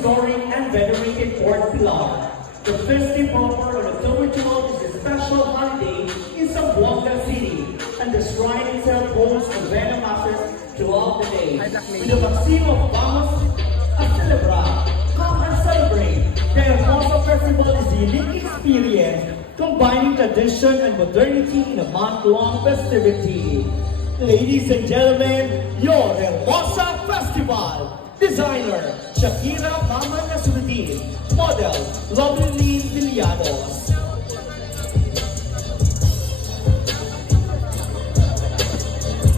historic and venerated Fort Pilar. The festive proper on October 12 is a special holiday in Zamboanga City, and the shrine itself holds novena masses throughout the day. With the maxim of vamos a celebrar, come and celebrate. The Hermosa Festival is a unique experience, combining tradition and modernity in a month-long festivity. Ladies and gentlemen, your Hermosa Festival! Designer, Shakira Mama Nasruddin. Model, Loveline Villanos.